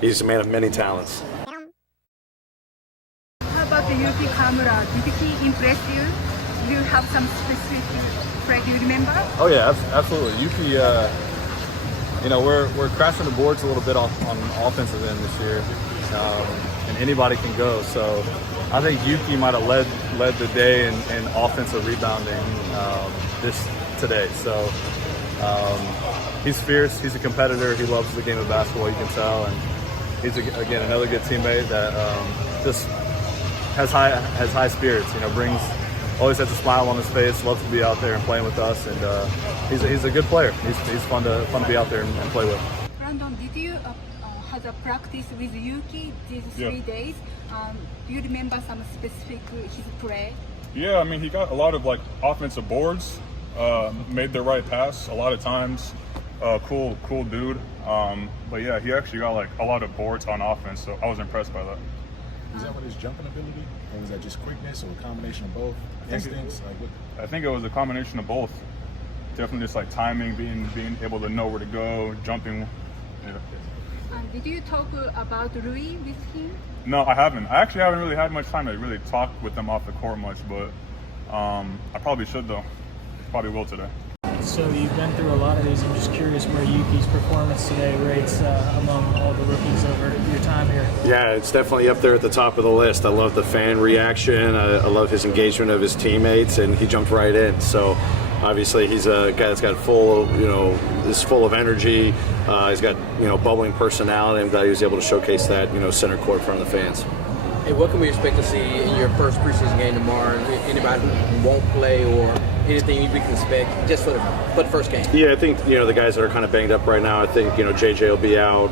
He's a man of many talents. How about the Yuki Kamura? Did he impress you? Do you have some specific play you remember? Oh yeah, absolutely. Yuki, we're crashing the boards a little bit on offensive end this year, and anybody can go. So I think Yuki might have led the day in offensive rebounding today. So he's fierce. He's a competitor. He loves the game of basketball. You can tell, and he's again another good teammate that just has high spirits. Always has a smile on his face. Loves to be out there and playing with us, and he's a good player. He's fun to be out there and play with. Brandon, did you have a practice with Yuki these 3 days? Do you remember some specific his play? Yeah, I mean he got a lot of offensive boards. Made the right pass a lot of times. Cool dude. But yeah, he actually got a lot of boards on offense, so I was impressed by that. Is that what his jumping ability, or was that just quickness, or a combination of both? Instincts? I think it was a combination of both. Definitely just timing, being able to know where to go, jumping. Yeah. Did you talk about Rui with him? No, I haven't. I actually haven't really had much time to really talk with them off the court much, but I probably should though. Probably will today. So you've been through a lot of these. I'm just curious where Yuki's performance today rates among all the rookies over your time here. Yeah, it's definitely up there at the top of the list. I love the fan reaction. I love his engagement of his teammates, and he jumped right in. So obviously he's a guy that's got is full of energy. He's got bubbling personality. I'm glad he was able to showcase that center court in front of the fans. Hey, what can we expect to see in your first preseason game tomorrow? Anybody who won't play, or anything we can expect just for the first game? Yeah, I think the guys that are kind of banged up right now. I think JJ will be out,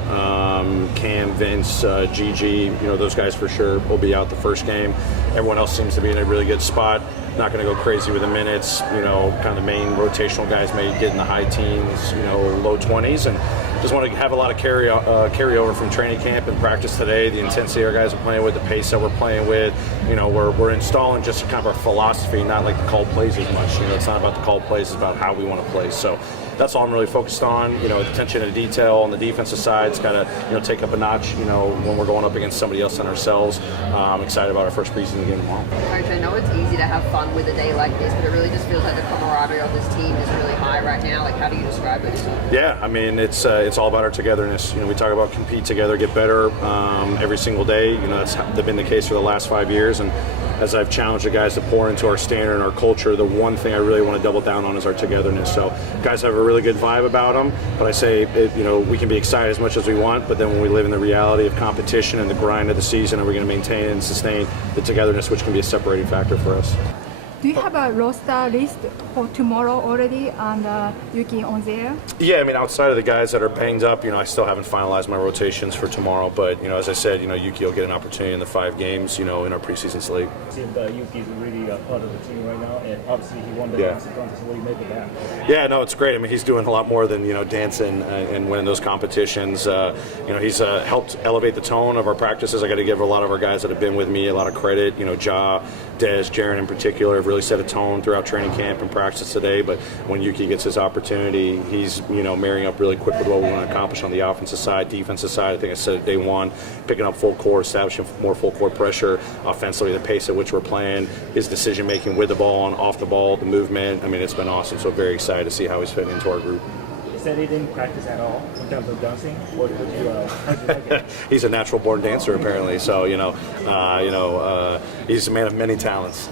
Cam, Vince, Gigi. Those guys for sure will be out the first game. Everyone else seems to be in a really good spot. Not going to go crazy with the minutes. Kind of the main rotational guys may get in the high teens, low 20s, and just want to have a lot of carryover from training camp and practice today. The intensity our guys are playing with, the pace that we're playing with. We're installing just kind of our philosophy, not like the called plays as much. It's not about the called plays; it's about how we want to play. So that's all I'm really focused on. Attention to detail on the defensive side. It's got to take up a notch. When we're going up against somebody else than ourselves. I'm excited about our first preseason game tomorrow. Coach, I know it's easy to have fun with a day like this, but it really just feels like the camaraderie of this team is really high right now. How do you describe it? Yeah, I mean it's all about our togetherness. We talk about compete together, get better every single day. That's been the case for the last 5 years, and as I've challenged the guys to pour into our standard and our culture, the one thing I really want to double down on is our togetherness. So guys have a really good vibe about them, but I say we can be excited as much as we want, but then when we live in the reality of competition and the grind of the season, are we going to maintain and sustain the togetherness, which can be a separating factor for us. Do you have a roster list for tomorrow already, and Yuki on there? Yeah, I mean, outside of the guys that are banged up, I still haven't finalized my rotations for tomorrow. But as I said, Yuki will get an opportunity in the 5 games, in our preseason slate. Seems Yuki is really part of the team right now, and obviously he won the dance contest. What do you make of that? Yeah, no, it's great. I mean, he's doing a lot more than dancing and winning those competitions. He's helped elevate the tone of our practices. I got to give a lot of our guys that have been with me a lot of credit. Ja, Dez, Jaren in particular have really set a tone throughout training camp and practice today. But when Yuki gets his opportunity, he's marrying up really quick with what we want to accomplish on the offensive side, defensive side. I think I said it day one, picking up full court, establishing more full court pressure, offensively, the pace at which we're playing, his decision making with the ball and off the ball, the movement. I mean, it's been awesome. So very excited to see how he's fitting into our group. Said he didn't practice at all in terms of dancing. What did you look at? He's a natural born dancer apparently. So he's a man of many talents.